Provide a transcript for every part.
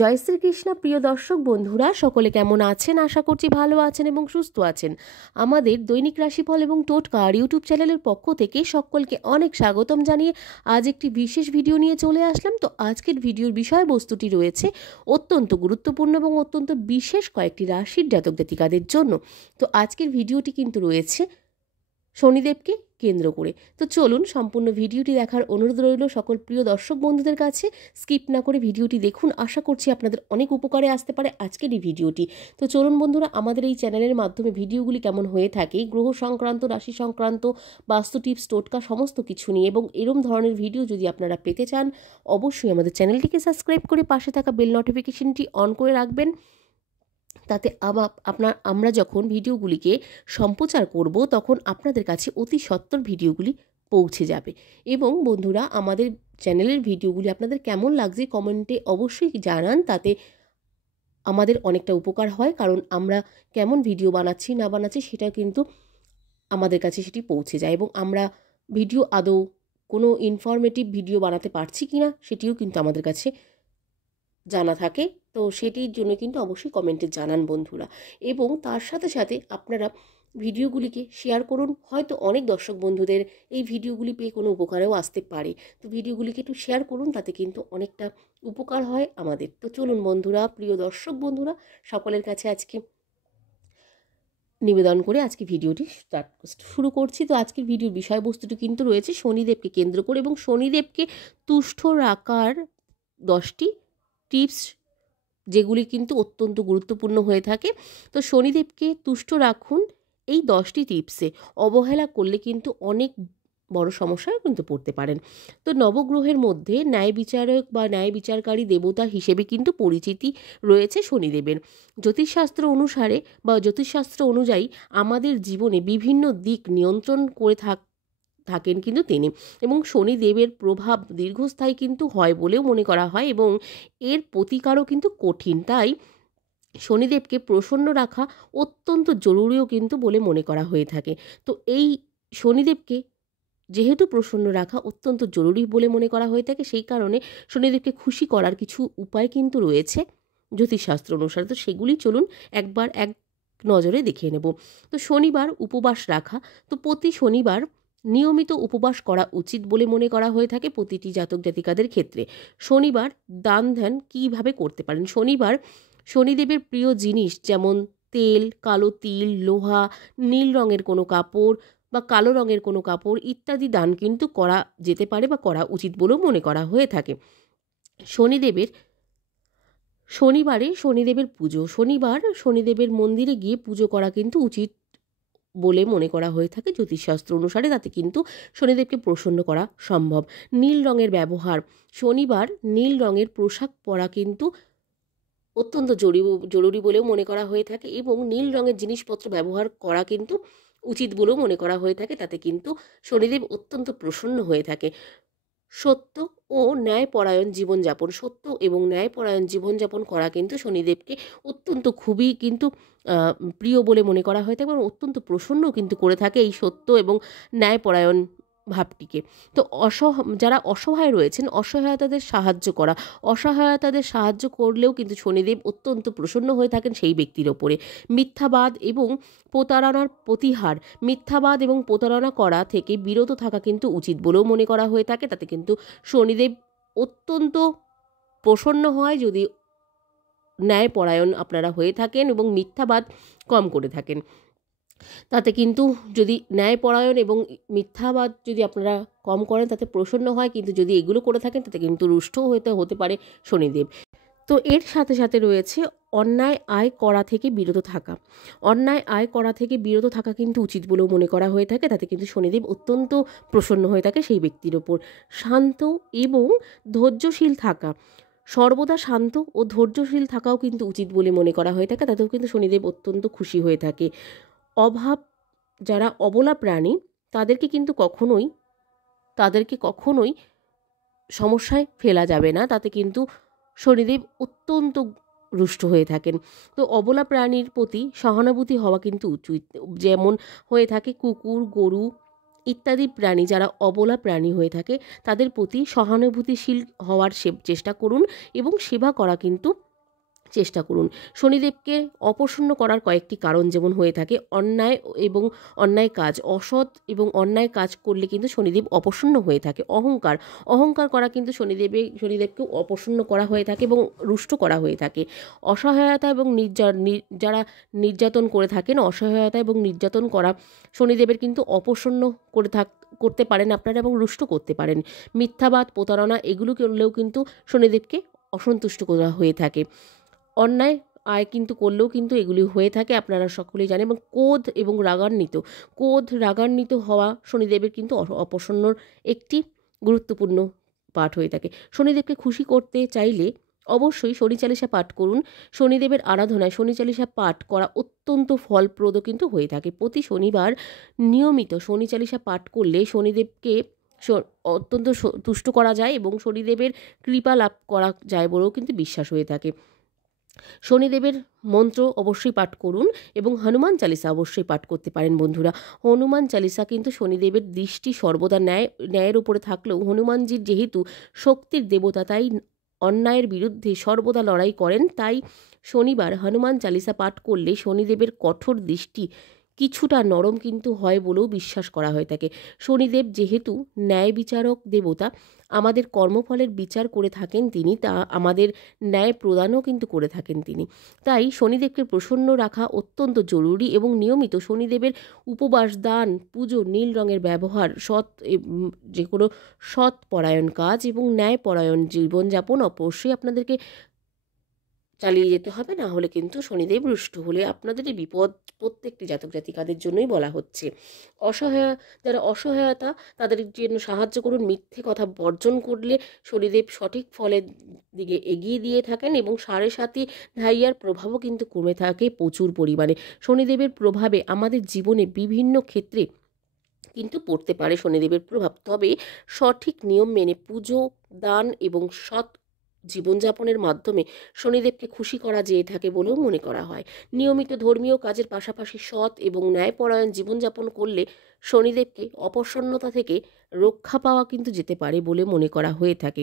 জয় শ্রীকৃষ্ণ। প্রিয় দর্শক বন্ধুরা সকলে কেমন আছেন? আশা করছি ভালো আছেন এবং সুস্থ আছেন। আমাদের দৈনিক রাশিফল এবং টোটকা আর ইউটিউব চ্যানেলের পক্ষ থেকে সকলকে অনেক স্বাগতম জানিয়ে আজ একটি বিশেষ ভিডিও নিয়ে চলে আসলাম। তো আজকের ভিডিওর বিষয়বস্তুটি রয়েছে অত্যন্ত গুরুত্বপূর্ণ এবং অত্যন্ত বিশেষ কয়েকটি রাশির জাতক জাতিকাদের জন্য। তো আজকের ভিডিওটি কিন্তু রয়েছে শনিদেবকে কেন্দ্র করে। তো চলুন সম্পূর্ণ ভিডিওটি দেখার অনুরোধ রইল সকল প্রিয় দর্শক বন্ধুদের কাছে। স্কিপ না করে ভিডিওটি দেখুন, আশা করছি আপনাদের অনেক উপকারে আসতে পারে আজকের এই ভিডিওটি। তো চলুন বন্ধুরা, আমাদের এই চ্যানেলের মাধ্যমে ভিডিওগুলি কেমন হয়ে থাকে, গ্রহ সংক্রান্ত, রাশি সংক্রান্ত, বাস্তু টিপস, টোটকা সমস্ত কিছু নিয়ে, এবং এরম ধরনের ভিডিও যদি আপনারা পেতে চান অবশ্যই আমাদের চ্যানেলটিকে সাবস্ক্রাইব করে পাশে থাকা বেল নোটিফিকেশনটি অন করে রাখবেন। তাতে আমরা যখন ভিডিওগুলিকে সম্প্রচার করব তখন আপনাদের কাছে অতি সত্বর ভিডিওগুলি পৌঁছে যাবে। এবং বন্ধুরা, আমাদের চ্যানেলের ভিডিওগুলি আপনাদের কেমন লাগছে কমেন্টে অবশ্যই জানান, তাতে আমাদের অনেকটা উপকার হয়। কারণ আমরা কেমন ভিডিও বানাচ্ছি না বানাচ্ছি সেটা কিন্তু আমাদের কাছে সেটি পৌঁছে যায়, এবং আমরা ভিডিও আদৌ কোনো ইনফরমেটিভ ভিডিও বানাতে পারছি কি না সেটিও কিন্তু আমাদের কাছে জানা থাকে। তো সেটির জন্য কিন্তু অবশ্যই কমেন্টে জানান বন্ধুরা। এবং তার সাথে সাথে আপনারা ভিডিওগুলিকে শেয়ার করুন, হয়তো অনেক দর্শক বন্ধুদের এই ভিডিওগুলি পেয়ে কোনো উপকারেও আসতে পারে। তো ভিডিওগুলিকে একটু শেয়ার করুন, তাতে কিন্তু অনেকটা উপকার হয় আমাদের। তো চলুন বন্ধুরা, প্রিয় দর্শক বন্ধুরা, সকলের কাছে আজকে নিবেদন করে আজকে ভিডিওটি শুরু করছি। তো আজকের ভিডিওর বিষয়বস্তুটি কিন্তু রয়েছে শনিদেবকে কেন্দ্র করে, এবং শনিদেবকে তুষ্ট রাখার 10টি টিপস, যেগুলি কিন্তু অত্যন্ত গুরুত্বপূর্ণ হয়ে থাকে। তো শনিদেবকে তুষ্ট রাখুন এই 10টি টিপসে। অবহেলা করলে কিন্তু অনেক বড় সমস্যায় কিন্তু পড়তে পারেন। তো নবগ্রহের মধ্যে ন্যায় বিচারক বা ন্যায় বিচারকারী দেবতা হিসেবে কিন্তু পরিচিতি রয়েছে শনিদেবের। জ্যোতিষশাস্ত্র অনুসারে বা জ্যোতিষশাস্ত্র অনুযায়ী আমাদের জীবনে বিভিন্ন দিক নিয়ন্ত্রণ করে থাকেন কিন্তু তিনি, এবং শনিদেবের প্রভাব দীর্ঘস্থায়ী কিন্তু হয় বলেও মনে করা হয়, এবং এর প্রতিকারও কিন্তু কঠিন। তাই শনিদেবকে প্রসন্ন রাখা অত্যন্ত জরুরিও কিন্তু বলে মনে করা হয়ে থাকে। তো এই শনিদেবকে যেহেতু প্রসন্ন রাখা অত্যন্ত জরুরি বলে মনে করা হয়ে থাকে, সেই কারণে শনিদেবকে খুশি করার কিছু উপায় কিন্তু রয়েছে জ্যোতিষশাস্ত্র অনুসারে। তো সেগুলি চলুন একবার এক নজরে দেখে নেব। তো শনিবার উপবাস রাখা। তো প্রতি শনিবার নিয়মিত উপবাস করা উচিত বলে মনে করা হয়ে থাকে প্রতিটি জাতক জাতিকাদের ক্ষেত্রে। শনিবার দান ধ্যান কীভাবে করতে পারেন? শনিবার শনিদেবের প্রিয় জিনিস যেমন তেল, কালো তিল, লোহা, নীল রঙের কোনো কাপড় বা কালো রঙের কোনো কাপড় ইত্যাদি দান কিন্তু করা যেতে পারে বা করা উচিত বলেও মনে করা হয়ে থাকে। শনিবারে শনিদেবের পুজো। শনিবার শনিদেবের মন্দিরে গিয়ে পুজো করা কিন্তু উচিত বলে মনে করা হয়ে থাকে জ্যোতিষশাস্ত্র অনুসারে, তাতে কিন্তু শনিদেবকে প্রসন্ন করা সম্ভব। নীল রঙের ব্যবহার। শনিবার নীল রঙের পোশাক পরা কিন্তু অত্যন্ত জরুরি বলেও মনে করা হয়ে থাকে, এবং নীল রঙের জিনিসপত্র ব্যবহার করা কিন্তু উচিত বলেও মনে করা হয়ে থাকে, তাতে কিন্তু শনিদেব অত্যন্ত প্রসন্ন হয়ে থাকে। সত্য ও ন্যায়পরায়ণ জীবনযাপন। সত্য এবং ন্যায়পরায়ণ জীবনযাপন করা কিন্তু শনিদেবকে অত্যন্ত খুবই কিন্তু প্রিয় বলে মনে করা হয়ে থাকে, এবং অত্যন্ত প্রসন্ন কিন্তু করে থাকে এই সত্য এবং ন্যায়পরায়ণ ভাবটিকে। তো যারা অসহায় রয়েছেন, অসহায়তাদের সাহায্য করলেও কিন্তু শনিদেব অত্যন্ত প্রসন্ন হয়ে থাকেন সেই ব্যক্তির ওপরে। মিথ্যাবাদ এবং প্রতারণার প্রতিহার। মিথ্যাবাদ এবং প্রতারণা করা থেকে বিরত থাকা কিন্তু উচিত বলেও মনে করা হয়ে থাকে, তাতে কিন্তু শনিদেব অত্যন্ত প্রসন্ন হয় যদি ন্যায়পরায়ণ আপনারা হয়ে থাকেন এবং মিথ্যাবাদ কম করে থাকেন। তাতে কিন্তু যদি ন্যায়পরায়ণ এবং মিথ্যাবাদ যদি আপনারা কম করেন তাতে প্রসন্ন হয়, কিন্তু যদি এগুলো করে থাকেন তাতে কিন্তু রুষ্ট হতে পারে শনিদেব। তো এর সাথে সাথে রয়েছে অন্যায় আয় করা থেকে বিরত থাকা। অন্যায় আয় করা থেকে বিরত থাকা কিন্তু উচিত বলেও মনে করা হয়ে থাকে, তাতে কিন্তু শনিদেব অত্যন্ত প্রসন্ন হয়ে থাকে সেই ব্যক্তির ওপর। শান্ত এবং ধৈর্যশীল থাকা। সর্বদা শান্ত ও ধৈর্যশীল থাকাও কিন্তু উচিত বলে মনে করা হয়ে থাকে, তাতেও কিন্তু শনিদেব অত্যন্ত খুশি হয়ে থাকে। যারা অবলা প্রাণী তাদেরকে কিন্তু কখনোই সমস্যায় ফেলা যাবে না, তাতে কিন্তু শনিদেব অত্যন্ত রুষ্ট হয়ে থাকেন। তো অবলা প্রাণীর প্রতি সহানুভূতি হওয়া কিন্তু উচিত, যেমন হয়ে থাকে কুকুর, গরু ইত্যাদি প্রাণী যারা অবলা প্রাণী হয়ে থাকে তাদের প্রতি সহানুভূতিশীল হওয়ার চেষ্টা করুন এবং সেবা করা কিন্তু চেষ্টা করুন। শনিদেবকে অপ্রসন্ন করার কয়েকটি কারণ যেমন হয়ে থাকে অন্যায় এবং অন্যায় কাজ, অসৎ এবং অন্যায় কাজ করলে কিন্তু শনিদেব অপ্রসন্ন হয়ে থাকে। অহংকার করা কিন্তু শনিদেবকেও অপ্রসন্ন করা হয়ে থাকে এবং রুষ্ট করা হয়ে থাকে। অসহায়তা এবং যারা নির্যাতন করে থাকেন, অসহায়তা এবং নির্যাতন করা শনিদেবের কিন্তু অপ্রসন্ন করতে পারেন আপনারা এবং রুষ্ট করতে পারেন। মিথ্যাবাদ, প্রতারণা এগুলো করলেও কিন্তু শনিদেবকে অসন্তুষ্ট করা হয়ে থাকে। অন্যায় আয় কিন্তু করলেও কিন্তু এগুলি হয়ে থাকে, আপনারা সকলেই জানেন। এবং ক্রোধ রাগান্বিত হওয়া শনিদেবের কিন্তু অপ্রসন্নর একটি গুরুত্বপূর্ণ পাঠ হয়ে থাকে। শনিদেবকে খুশি করতে চাইলে অবশ্যই শনি চালিসা পাঠ করুন। শনিদেবের আরাধনায় শনি চালিসা পাঠ করা অত্যন্ত ফলপ্রদ কিন্তু হয়ে থাকে। প্রতি শনিবার নিয়মিত শনি চালিসা পাঠ করলে শনিদেবকে অত্যন্ত তুষ্ট করা যায় এবং শনিদেবের কৃপা লাভ করা যায় বলেও কিন্তু বিশ্বাস হয়ে থাকে। শনিদেবের মন্ত্র অবশ্যই পাঠ করুন এবং হনুমান চালিসা অবশ্যই পাঠ করতে পারেন বন্ধুরা। হনুমান চালিসা কিন্তু শনিদেবের দৃষ্টি সর্বদা ন্যায়ের উপরে থাকলেও হনুমানজির যেহেতু শক্তির দেবতা, তাই অন্যায়ের বিরুদ্ধে সর্বদা লড়াই করেন, তাই শনিবার হনুমান চালিসা পাঠ করলে শনিদেবের কঠোর দৃষ্টি কিছুটা নরম কিন্তু হয় বলেও বিশ্বাস করা হয়ে থাকে। শনিদেব যেহেতু ন্যায় বিচারক দেবতা, আমাদের কর্মফলের বিচার করে থাকেন তিনি, তা আমাদের ন্যায় প্রদানও কিন্তু করে থাকেন তিনি। তাই শনিদেবকে প্রসন্ন রাখা অত্যন্ত জরুরি এবং নিয়মিত শনিদেবের উপবাস, দান, পুজো, নীল রঙের ব্যবহার, যে কোনো সৎ পরায়ণ কাজ এবং ন্যায়পরায়ণ জীবনযাপন অবশ্যই আপনাদেরকে চালিয়ে যেতে হবে, না হলে কিন্তু শনিদেব রুষ্ট হলে আপনাদের বিপদ প্রত্যেকটি জাতক জাতিকাদের জন্যই বলা হচ্ছে। যারা অসহায়তা তাদের জন্য সাহায্য করুন। মিথ্যে কথা বর্জন করলে শনিদেব সঠিক ফলের দিকে এগিয়ে দিয়ে থাকেন এবং 7.5 ঢাইয়ার প্রভাবও কিন্তু কমে থাকে প্রচুর পরিমাণে। শনিদেবের প্রভাবে আমাদের জীবনে বিভিন্ন ক্ষেত্রে কিন্তু পড়তে পারে শনিদেবের প্রভাব, তবে সঠিক নিয়ম মেনে পুজো, দান এবং সৎ জীবনযাপনের মাধ্যমে শনিদেবকে খুশি করা যেয়ে থাকে বলেও মনে করা হয়। নিয়মিত ধর্মীয় কাজের পাশাপাশি সৎ এবং ন্যায়পরায়ণ জীবনযাপন করলে শনিদেবকে অপ্রসন্নতা থেকে রক্ষা পাওয়া কিন্তু যেতে পারে বলে মনে করা হয়ে থাকে।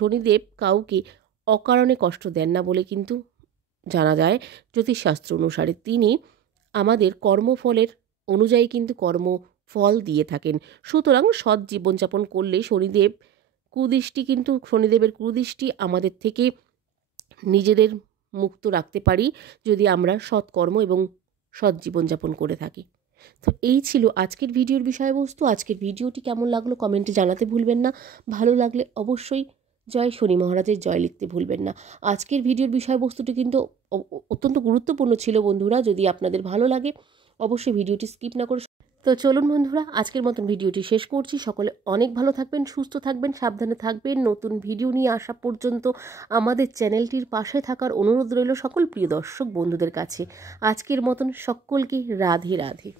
শনিদেব কাউকে অকারণে কষ্ট দেন না বলে কিন্তু জানা যায় জ্যোতিষশাস্ত্র অনুসারে। তিনি আমাদের কর্মফলের অনুযায়ী কিন্তু কর্মফল দিয়ে থাকেন। সুতরাং সৎ জীবনযাপন করলে শনিদেবের কুদৃষ্টি আমাদের থেকে নিজেদের মুক্ত রাখতে পারি যদি আমরা সৎকর্ম এবং সৎ জীবনযাপন করে থাকি। তো এই ছিল আজকের ভিডিওর বিষয়বস্তু। আজকের ভিডিওটি কেমন লাগলো কমেন্টে জানাতে ভুলবেন না। ভালো লাগলে অবশ্যই জয় শনি মহারাজের জয় লিখতে ভুলবেন না। আজকের ভিডিওর বিষয়বস্তুটি কিন্তু অত্যন্ত গুরুত্বপূর্ণ ছিল বন্ধুরা। যদি আপনাদের ভালো লাগে অবশ্যই ভিডিওটি স্কিপ না করে। তো চলুন বন্ধুরা, আজকের মতন ভিডিওটি শেষ করছি। সকলে অনেক ভালো থাকবেন, সুস্থ থাকবেন, সাবধানে থাকবেন। নতুন ভিডিও নিয়ে আসা পর্যন্ত আমাদের চ্যানেলটির পাশে থাকার অনুরোধ রইল সকল প্রিয় দর্শক বন্ধুদের কাছে। আজকের মতন সকলকে রাধে রাধে।